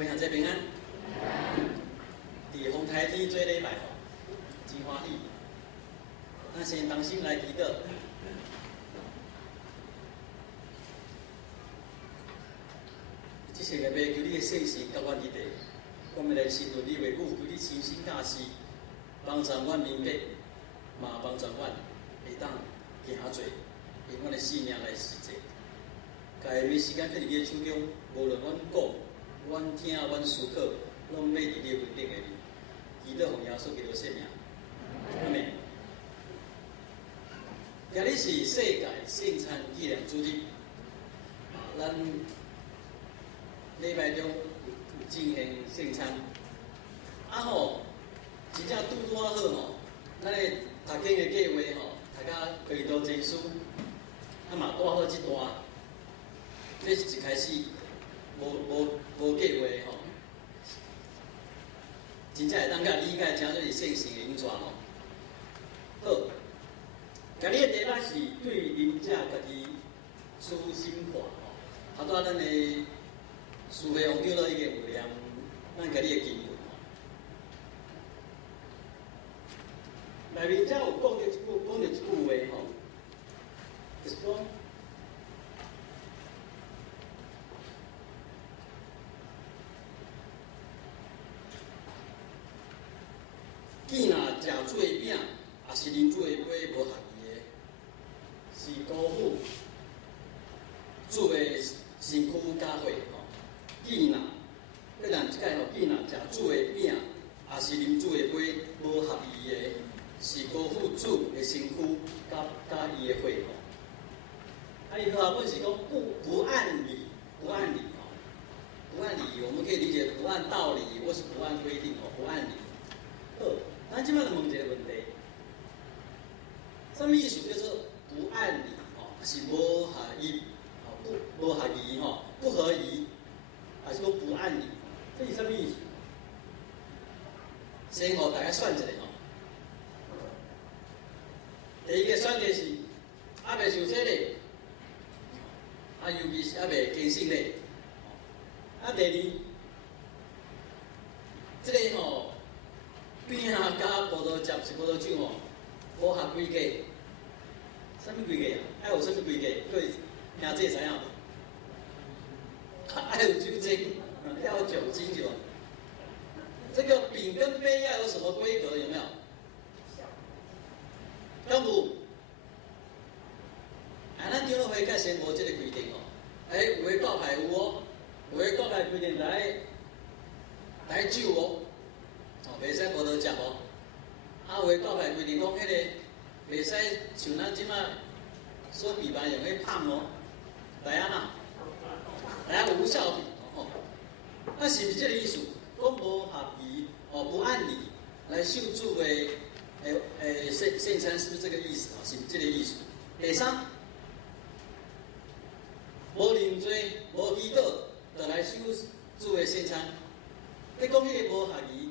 各位兄弟平安。伫红台天做礼拜吼，真欢喜。咱先同心来祈祷。这些个要求你的信心甲愿意地，我们来信任你的话语，求你亲身教示，帮助阮明白，嘛帮助阮会当行做，用阮的信仰来实践。家每时间在你的手中，无论阮讲、阮听、阮思考，拢要伫你稳定的面。祈祷奉耶稣基督圣名，阿门。今日是世界圣餐纪念主日，咱礼拜中有进行圣餐，真正拄好吼，咱的读经的计划吼，大家可以多真书，嘛带好这段。这是一开始无计划吼，真正会当甲理解真就是圣性的因传吼。好，今日的题目是对邻者家己处心话吼。头拄咱的师会王长老已经有念咱家己的经文吼，内面才有讲到一句话吼，就是讲。见若食煮的饼，也是啉煮的杯无合意的，是辜负主的身躯教会吼。见若，咱人即个吼，见若食煮的饼，也是啉煮的杯无合意的，是辜负主的身躯甲伊的会吼。伊课本是讲不按理，不按理吼，不按理，我们可以理解不按道理，或是不按规定吼，不按理。好。咱即摆就问一个问题，什么意思叫做不按理？吼，是无合意，吼无合宜吼，不合宜，还是讲不按理？这是什么意思？先互大家算一下吼。第一个选择是还未受洗嘞，尤其是还未更新嘞。第二，这个吼。饼啊，加葡萄汁是葡萄酒吼，无合规矩。什么规矩啊？爱有什么规矩？各位听这知影无？爱有酒精，要有酒精就。这个饼跟杯要有什么规格？有没有？干部，咱长老会较先无这个规定哦。有诶教派有哦，有诶教派规定来酒哦。袂使葡萄汁哦，有诶教派规定讲，迄个袂使像咱即摆所比办用迄胖哦，来啊无效品哦，那是不是这个意思？讲无合宜哦，不按理来受主的圣餐，是不是这个意思？是不是这个意思？第三，无认罪、无祈祷，就来受主的圣餐，你讲迄个无合宜。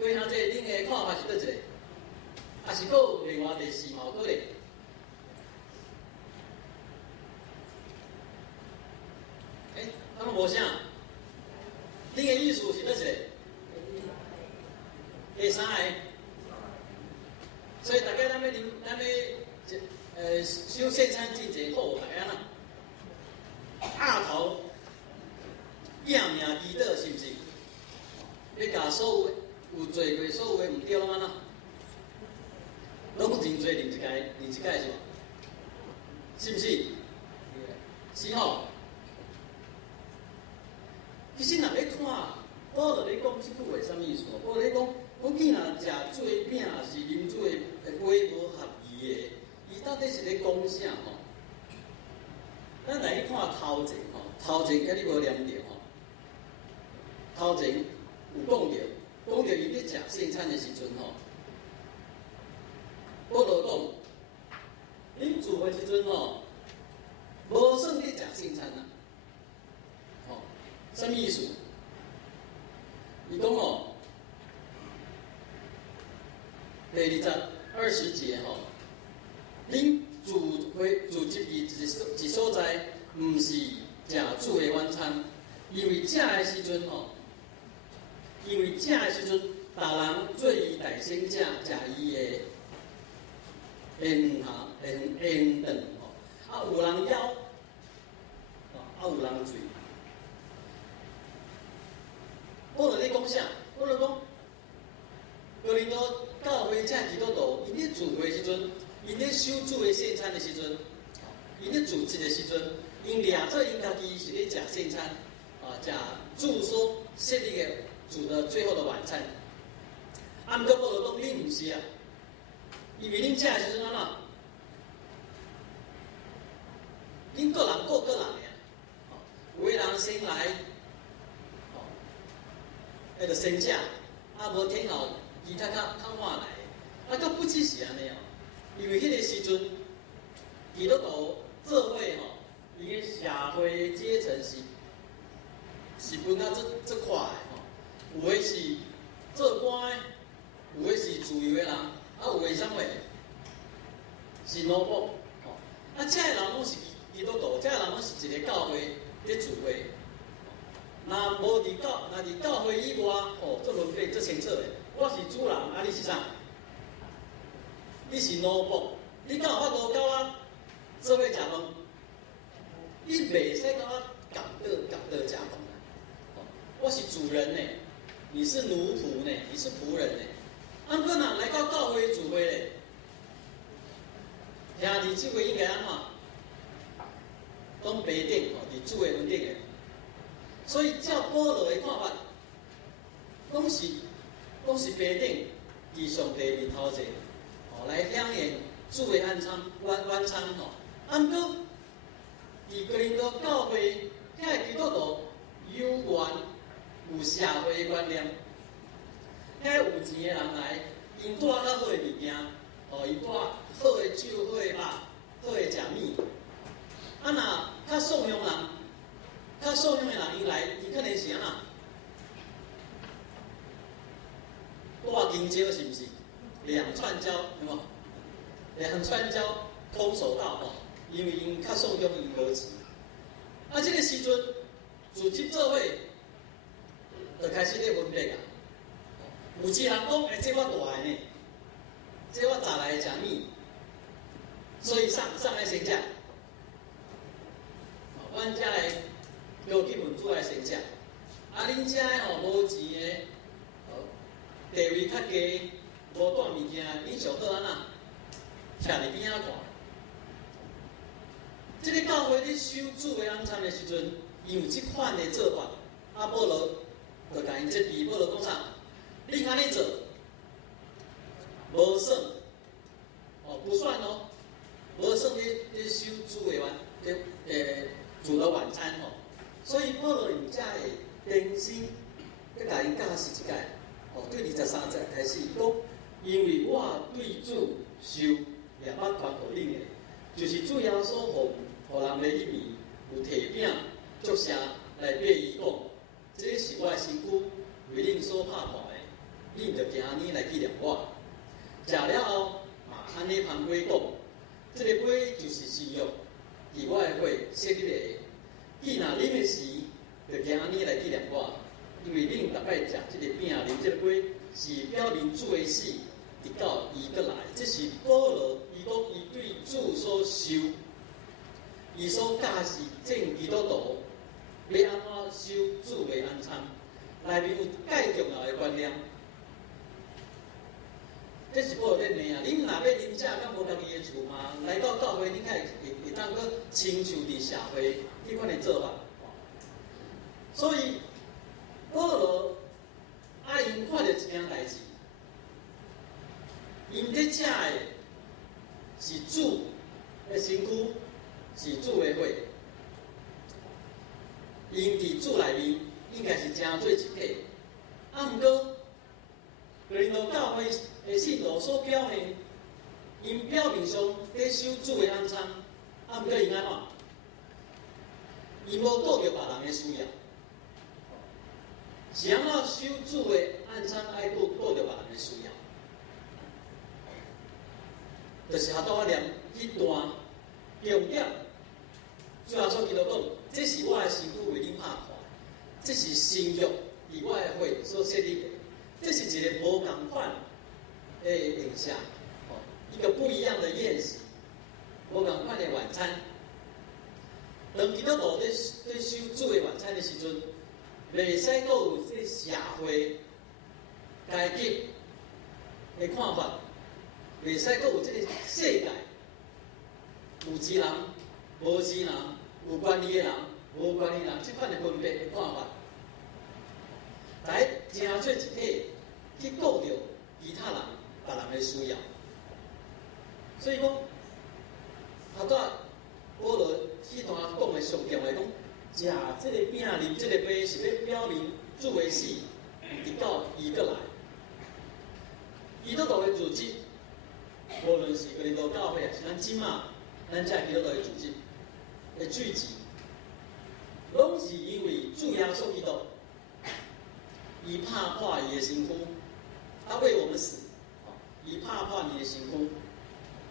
各位兄弟，恁的看法是倒一个？还是有另外第四毛可能？他们无啥？恁的意思是倒一个？第三个。所以大家咱要修圣餐进前好大家呐，压头拼命祈祷是不是？要甲所有做过所有的唔对安怎？拢认罪认一届是嘛？是不是？是吼。其实若咧看，保罗咧讲即句话什么意思？保罗咧讲，我见若食煮的饼是啉煮的杯无合宜的，伊到底是咧讲啥吼？咱来去看头前吼，头前甲你无念着吼，头前有讲着。讲到伊咧食圣餐的时阵吼，保罗讲，恁住的时阵吼，无算咧食圣餐啦。吼，什么意思？伊讲吼，第20节吼，恁住集一所在，毋是食主的晚餐，因为食的时阵吼，因为食的时阵，逐人做伊大先食，食伊的烟肠吼，啊有人枵，啊有人醉。保罗咧讲啥？保罗讲，哥林多教会这基督徒，因咧聚会时阵，因咧守主的圣餐的时阵，因咧组织的时阵，因掠做因家己是咧食圣餐，食主所设立的主的最后的晚餐。毋过保罗讲，恁毋是啊，因为恁食的时阵安怎？恁个人各个人呀，有的人先来。迄个先食，无天后其他较晚来，佫不只是安尼哦，因为迄个时阵，基督徒做伙吼，伊个社会阶层是分到这块的吼，有诶是做官诶，有诶是自由诶人，有诶啥物是奴仆，吼，遮个人拢是基督徒，遮个人拢是一个教会咧聚会。若伫教会以外，做轮配做清楚的。我是主人，你是啥？你是奴仆，你敢有法度甲我做伙食饭？你袂使甲我夹道食饭啊！我是主人呢，你是奴仆呢，你是仆人呢。毋过若来到教会聚会咧，兄弟姊妹应该安怎？讲白顶伫主的门顶的。所以照保罗的看法，拢是白顶伫上帝面头前，来享宴主的晚餐吼。毋过，伫哥林多教会遐基督徒有有社会的观念，遐有钱的人来，因带较好的物件，因带好的酒、好的肉、好的食物。若较颂扬人。较受用的人，因来，伊可能是安怎？挂金蕉是毋是？两串胶，有无？两串胶空手道吼，因为因较受用，因无钱。这个时阵，组织做伙，就开始咧分别啊。有一人讲，这我大个呢，这我早来食物，所以上来先食。阮遮个。叫基本主来先食，恁遮个无钱的，地位较低，无带物件，恁上好安怎？徛伫边仔看。这个教会咧守主的晚餐的时阵，伊有即款的做法，保罗就甲因责备，保罗讲啥？你安尼做，无算，不算哦，无算咧守主的主的晚餐吼。所以保罗用遮个更新，佮甲因解释一解。对23节开始讲，因为我对主受也捌传互恁的，就是主耶稣互人的一面有摕饼祝谢来对伊讲，这是我的身躯为恁所拍破的，恁着行安尼来纪念我。食了后，嘛安尼旁规讲，这个杯就是新约，伫我的血设立的。既然啉的时，就行安尼来纪念我，因为恁逐摆食这个饼、啉这个杯，是表明主的死，直到伊搁来。这是保罗伊讲伊对主所受，伊所教示正基督徒要安怎守主的安餐，内面有介重要的观念。这是保罗咧念啊！恁若要啉食，敢无家己的厝嘛？来到教会，恁才会当去亲像伫社会迄款的做法。所以保罗爱因看到一件代志，因咧食的是主的身躯，是主的血，因伫主内面应该是真做一体。毋过，哥林多教会的信徒所表现，因表面上咧守主的安餐，毋过因安怎？伊无顾着别人的需要，是安怎守主的安餐爱顾着别人的需要？就是下倒念迄段重点，主要所基督讲，这是我的身躯为恁拍破，这是新约以外会所设立的，这是一个无同款的影像，一个不一样的宴席，无同款的晚餐。当基督徒在守主的晚餐的时阵，袂使阁有这社会阶级的看法，袂使阁有这个世界有钱人、无钱人，有权利的人、无权利人这款的分别的看法，来成做一体去顾着其他人、别人的需要。所以讲，头仔保罗这段讲的上重来讲，食这个饼、啉这个杯，是要表明主的死，直到伊过来。基督徒的组织，无论是哥林多教会，还是咱即马咱这基督徒的组织的聚集，拢是因为主耶稣基督，伊拍破伊的身躯，他为我们死，伊拍破伊的身躯，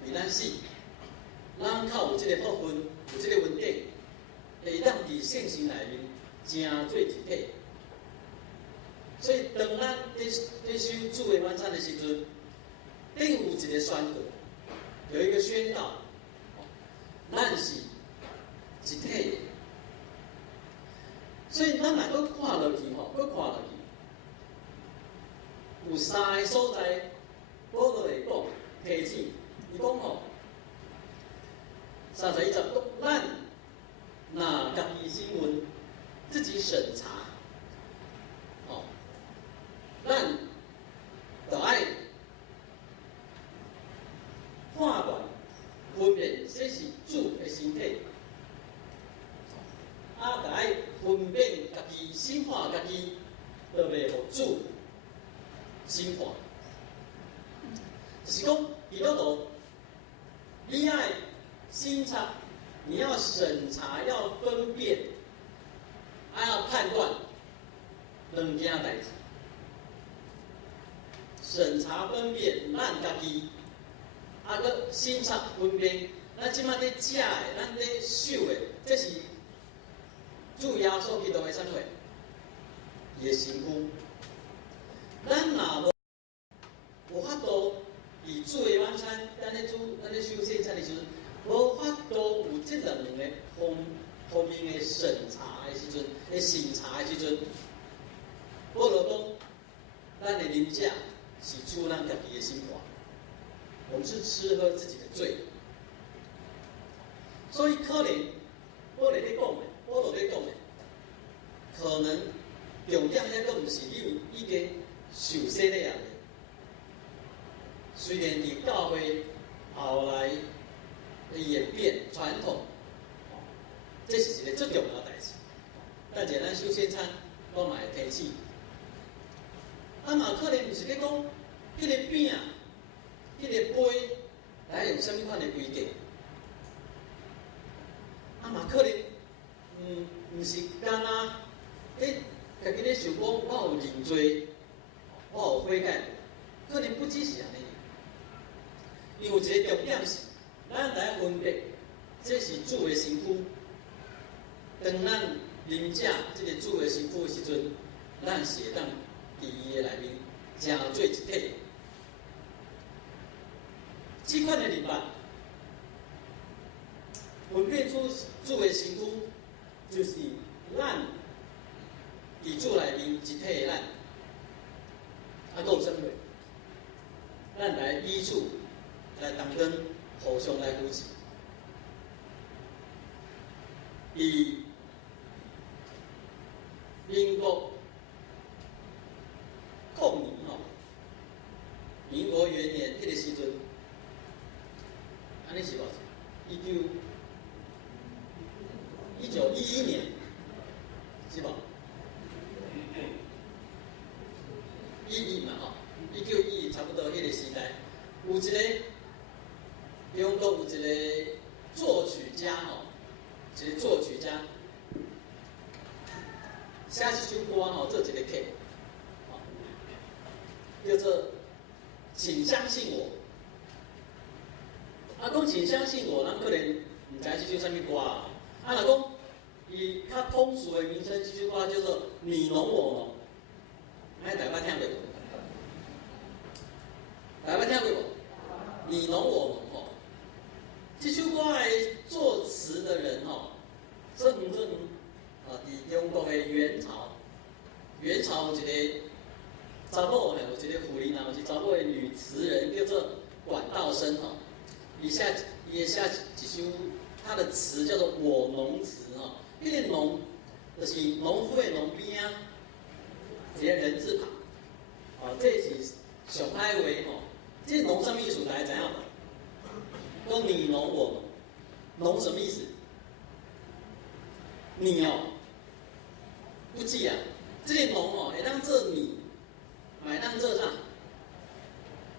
为咱死。咱靠有这个福分，有这个稳定，会当伫圣心内面成做一体。所以，当咱在守主的晚餐的时阵，顶有一个宣告，有一个宣告，咱是一体的。所以，咱若搁看落去搁看落去，有三个所在，保罗会讲提醒，伊讲31节讲，咱若家己新闻自己审查，咱就爱判断分辨这是主的身体，就爱分辨家己审判家己，就袂互主审判。就是讲，基督徒，你爱审查，你要审查，要分辨，要判断两件代志。审查分辨咱家己，搁审查分辨咱即摆咧食的、咱咧守的，这是主耶稣基督的啥货？伊的身躯。咱若无法度伫主的晚餐，咱咧守圣餐的时阵，无法度有这两个方面的审查的时阵，审查的时阵，保罗讲，咱的邻舍。是出咱家己的心怀，我们是吃喝自己的罪，所以可能保罗在讲的，可能重点咧，佫毋是你有已经受洗了的。虽然伫教会后来的演变传统，这是一个最重要的代志，但是咱守圣餐，我嘛会提醒。嘛可能毋是咧讲，迄个饼、迄个杯来用什么款的规格？嘛可能，毋是干那，家己咧想讲，我有认罪，我有悔改，可能不只是安尼。因为有一个重点是，咱来分别，这是主的身躯。当咱啉食这个主的身躯的时阵，咱是会当。伫伊的内面，成做一体。这款的人物，分辨出主的身躯，就是咱伫主内面一体的咱。搁有啥物？咱来彼此来同当，互相来扶持。伫英国。控民民国元年迄个时阵，安尼是无？1911年，是无？11嘛1911差不多迄个时代，有一个中国有一个作曲家一个作曲家写一首歌做一个曲。叫做，请相信我。讲请相信我，咱可能唔知这首啥物歌啊。若讲伊较通俗的名称，这首歌叫做你侬我侬。哎，大家听过无？大家听过无？你侬我侬吼，这首歌的作词的人吼，正啊，伫中国的元朝有一个查某呢，有一个妇人啊，有一个查某的女词人叫做管道生吼，伊写一首他的词叫做《我农词》吼，迄个农就是农夫的农边啊，一个人字旁，哦，这是上歹话吼。这农什么意思？大家知影无？讲你农我农，农什么意思？你哦，不记啊，这个农哦，会当做你，会当做啥？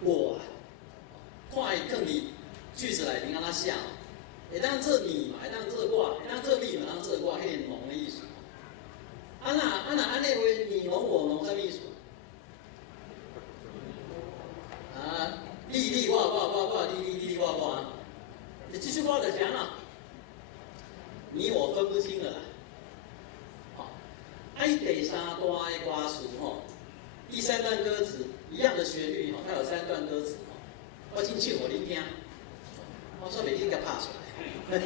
我啊，看伊放伫句子内面安怎写，会当做你嘛，会当做我，会当做你嘛，会当做我，迄个农的意思。安尼话，你农我农什么意思？啊，你我，你我，你这句话就讲啦，你我分不清了啦。第三段的歌词吼，第三段歌词一样的旋律吼，它有3段歌词吼，我进去互你听，我说袂紧甲拍出来，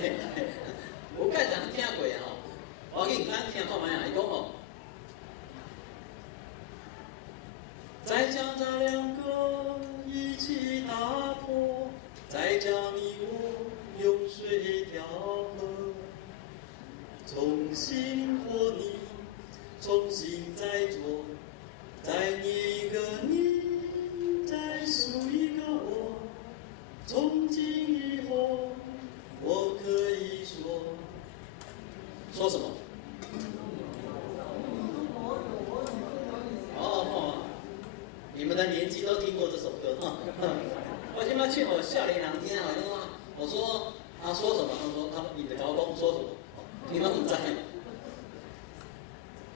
有介人听过啊吼，我给你咱听看卖啊，伊讲吼，再将这2个一起打破，再将你我用水调和，重新和你。重新再做，再捏一个你，再数一个我。从今以后，我可以说什么？哦，你们的年纪都听过这首歌哈。我今麦去我少年人听啊，我说他说什么？他说你的高工说什么？你们不在。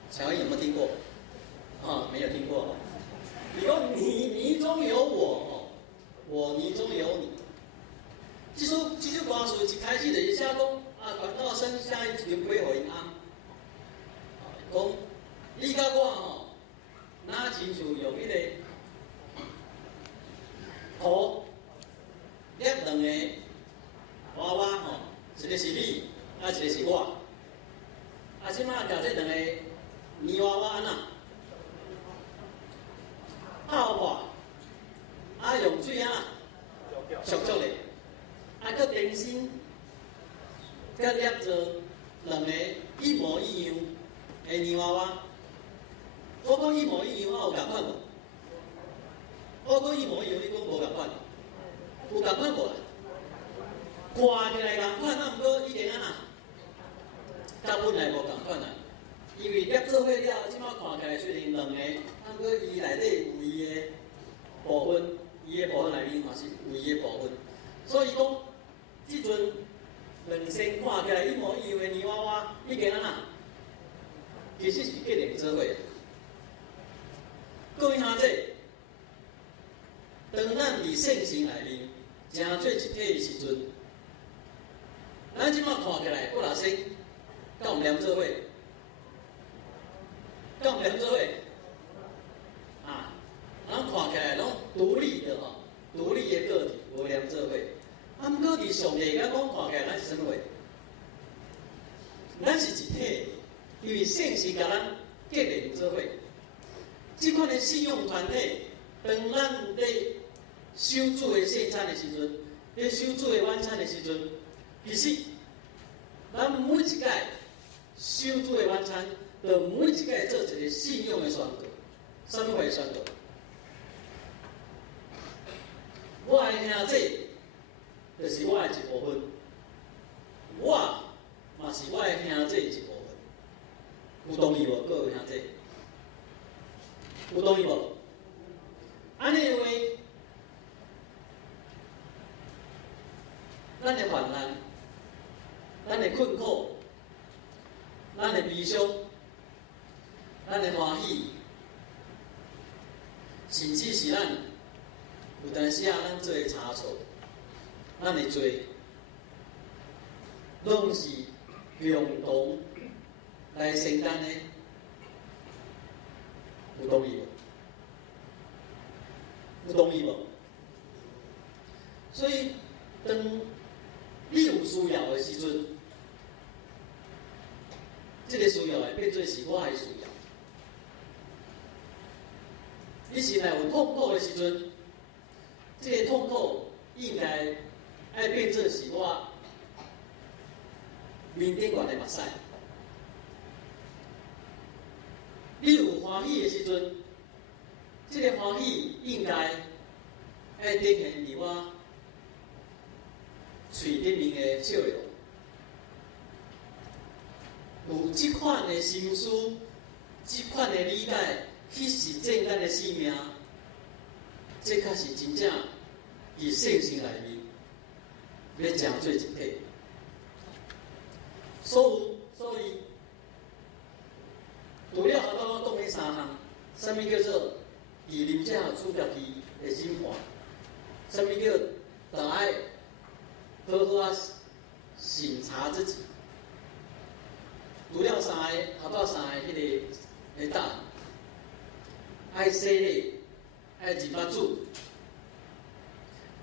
小英有没有听过？啊，没有听过。你说你中有我，我你中有你。这首歌词一开始就是写讲啊，管道生写一条鬼互因翁，讲你甲我吼，哪亲像用迄个土捏2个娃娃吼，一个是你，啊一个是我，啊即马甲这2个。泥娃娃安那泡破，啊用水啊熟足嘞，啊搁重新，搁捏做2个一模一样的泥娃娃。我讲一模一样，我有共款无？我讲一模一样，你讲无共款？有共款无啦？看起来共款，啊毋过一定安那？甲本来无共款啊。因为捏做伙了，即马看起来虽然2个，啊，不过伊内底有伊的部分，伊的部分内面嘛是有伊的部分，所以讲，即阵2身看起来一模一样的泥娃娃，已经安那，其实是结连做伙。各位兄弟，当咱伫圣性内面成做一体的时阵，咱即马看起来，我若先甲有连做伙。跟我们连做伙，啊，咱看起来拢独立的吼，独立的个体，无连做伙。啊，毋过伫上帝甲讲看起来，咱是什么话？咱是一体，因为圣是甲咱结连做伙。即款的信用团体，当咱在守主的圣餐的时阵，在守主的晚餐的时阵，其实咱每一届守主的晚餐。就每一届做一个信用的宣告，什么话宣告？我的兄弟，就是我的一部分，我嘛是我的兄弟一部分。有同意无？各位兄弟，有同意无？安尼的话，咱的患难，咱的困苦，咱的悲伤。咱的欢喜，甚至是咱有当时啊，咱做的差错，咱的罪，拢是共同来承担呢？有同意无？有同意无？所以，当你有需要的时阵，这个需要会变做是我的需要。你心内有痛苦的时阵，这个痛苦应该爱变做是我面顶悬的目屎。你有欢喜的时阵，这个欢喜应该爱呈现伫我嘴顶面的笑容。有这款的心思，这款的理解，去实践咱的生命，这才是真正伫圣心内面要成做一体。所以，除了后头我讲迄三项，什么叫做以临者处家己的审判？什么叫大爱好好啊审查自己？除了三个后头三个迄个答案，爱洗礼，爱入目睭，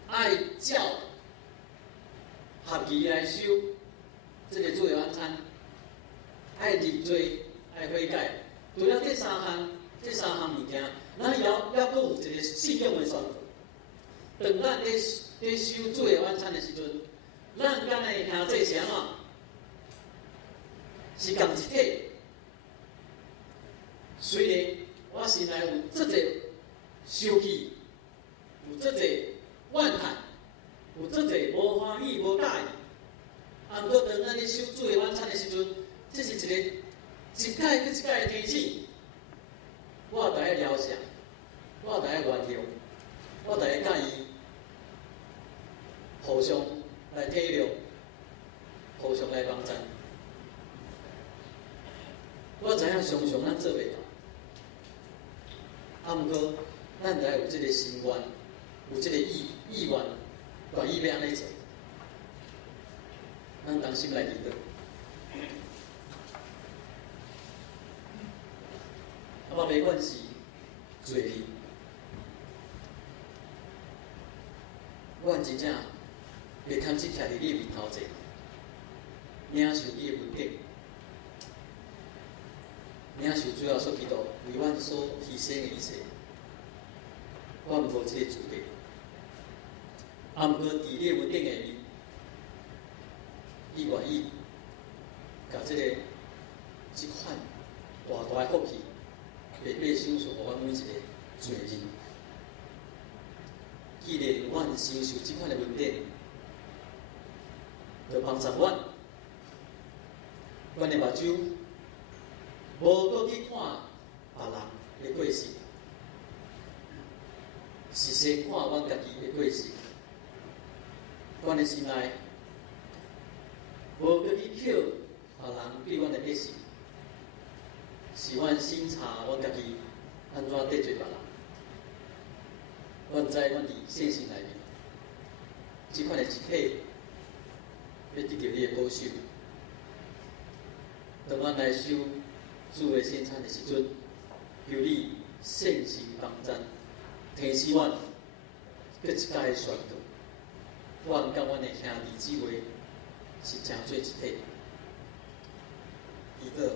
爱照合宜来修这个主的晚餐，爱认罪，爱悔改。除了这三项物件，咱还阁有一个信仰的选择。当咱在修主的晚餐的时阵，咱敢会兄弟是安怎？是共一体。虽然我心内有这个生气，有这个怨叹，有这个无欢喜、无介意，啊，毋过当咱咧修主的晚餐的时阵，这是一个一届搁一届的提醒。我大家了解，我大家原谅，我大家介意，互相来体谅，互相来帮衬。我知影常常咱做袂到，啊，毋过咱得有这个心愿，有这个意愿，愿意要安尼做，咱当心来祈祷。啊，嘛袂管是罪孽，阮真正袂堪只徛伫你面头前，领受你的恩典。领受主要所基督为阮所牺牲的一切，我无这个资格。啊，毋过伫你恩典下面，你愿意甲这款大大的福气，白白享受互阮每一个罪人。既然阮承受这款的恩典，就帮助阮的目睭。无搁去看别人的过失，是先看阮家己的过失。阮的心内无搁去捡别人对阮的恶事，是阮审查阮家己安怎得罪别人。阮知阮伫圣心内面，即款的一体要得到你的保守。当阮来修主的圣餐的时阵，求你圣心帮赞，提示阮，搁一届的宣告，阮甲阮的兄弟姊妹是成做一体。祈祷。